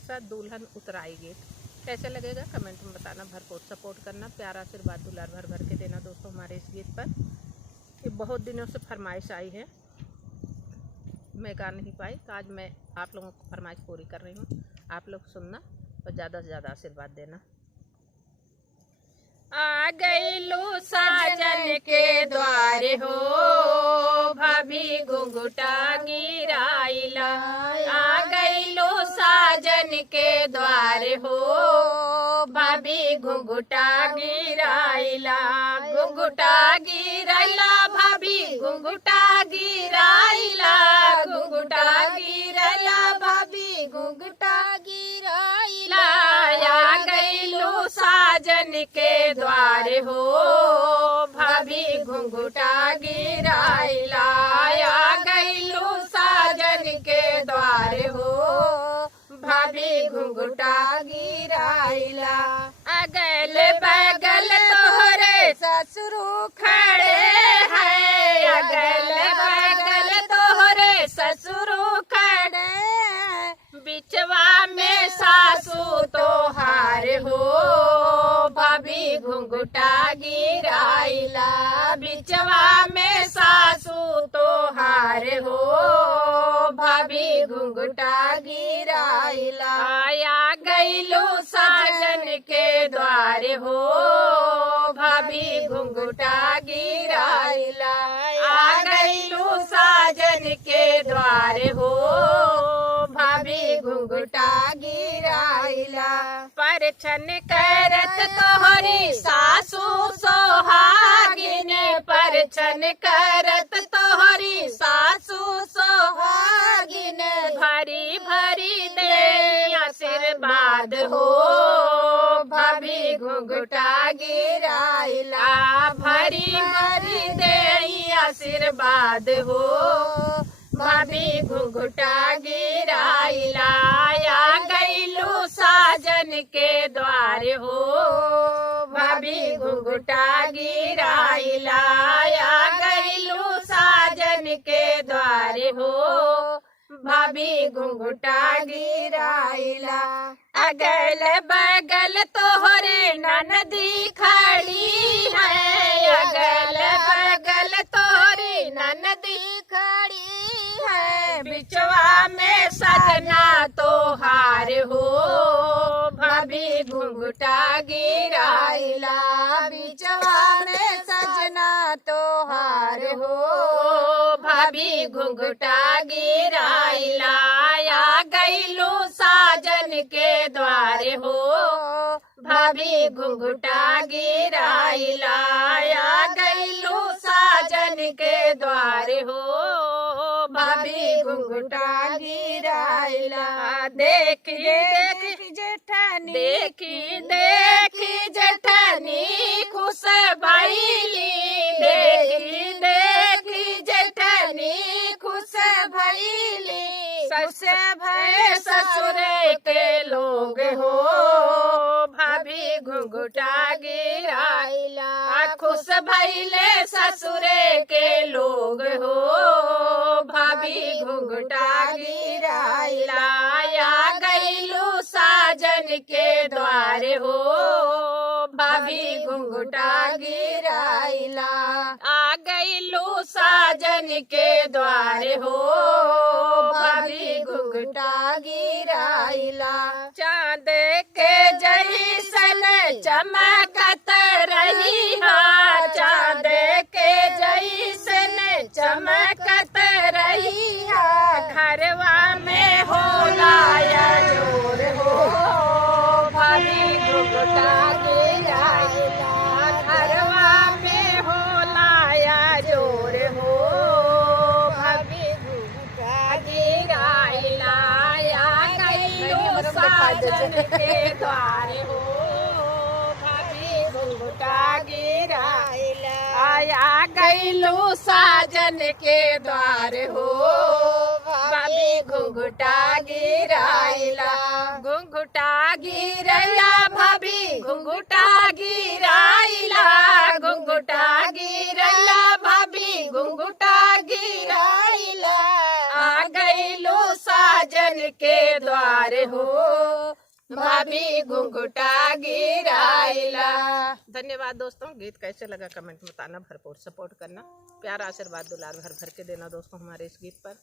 सा दुल्हन उतराई गेट। कैसे लगेगा कमेंट में बताना, भरपूर सपोर्ट करना, प्यारा आशीर्वाद दुलार भर भर के देना दोस्तों हमारे इस गीत पर। ये बहुत दिनों से फरमाइश आई है, मैं गा नहीं पाई, तो आज मैं आप लोगों को फरमाइश पूरी कर रही हूँ। आप लोग सुनना और ज़्यादा से ज़्यादा आशीर्वाद देना। आ गईलू साजन के द्वार हो, भाभी घुंघटा गिराइला। आ गईलू साजन के द्वार हो, भाभी घुंघटा गिराइला। घुंघटा गिराइला भाभी घुंघटा गिराइला। घुंघटा गिराइला भाभी घुंघटा गिराइला। आ गईलू साजन के द्वार हो, भाभी घुंघटा गिराइला। आ गईलू साजन के द्वार हो, भाभी घुंघटा गिराइला। अगल बगल तोहरे ससुर खड़े हैं। अगल बगल तोहरे ससुर खड़े, बिचवा में सासू तोहार हो, भाभी घुंघटा गिराइला। बिचवा में सासू तोहार हो, भाभी घुंघटा गिराइला। आया गईलू साजन के द्वार हो, भाभी घुंघटा गिराइला। आ गईलू साजन के द्वार हो, भाभी घुंघटा गिराइला। परछन करत तोहरी सासू सोहागिन, परछन करत तोहरी सासू सोहागिन। भरी भरी दे आशीर्वाद हो, भाभी घुंघटा गिराइला। भरी भरी दे आशीर्वाद हो, भाभी घुंघटा गिराइला। आ गईलू साजन के द्वार हो, भाभी घुंघटा गिराइला। आ गईलू साजन के द्वार हो, भाभी घुंघटा गिराइला। अगल बगल तोहरे ननदी खड़ी है। अगल बगल तोहरी ननदी खड़ी है, बिचवा में सजना तोहार हो, भाभी घुंघटा गिराइला। बिचवा में सजना तोहार हो, भाभी घुंघटा गिराइला। आ गईलू साजन के द्वार हो, भाभी घुंघटा गिराइला। आ गईलू साजन के द्वार हो, भाभी घुंघटा गिराइला। देखी देखी जेठानी, देखी देखी जेठानी खुश भइली। देखी देखी जेठानी खुश भइली। ससे भय ससुर के लोग हो, भाभी घुंघटा गिराइला। खुश भइले ससुर के लोग हो, भाभी घुंघटा गिराइला। आ गईलू साजन के द्वार हो, भाभी घुंघटा गिराइला। आ गईलू साजन के द्वार हो, भाभी घुंघटा गिराइला। चांद के जैसन चमकत रही हा, चांद के जैसन चमकत रही हा। घरवा में हो लाया जोर हो, भाभी घुंघटा गिराइला। घरवा में हो लाया जोर हो, भाभी घुंघटा गिराइला। आ गईलू साजन के द्वार हो, भाभी घुंघटा गिराइला। आ गईलू साजन के द्वार हो, भाभी घुंघटा गिराइला। घुंघटा गिराइला भाभी घुंघटा गिराइला। घुंघटा गिराइला भाभी घुंघटा गिराइला। आ गईलू साजन के द्वार हो, भाभी घुंघटा गिराइला। धन्यवाद दोस्तों। गीत कैसे लगा कमेंट में बताना, भरपूर सपोर्ट करना, प्यार आशीर्वाद दुलार भर भर के देना दोस्तों हमारे इस गीत पर।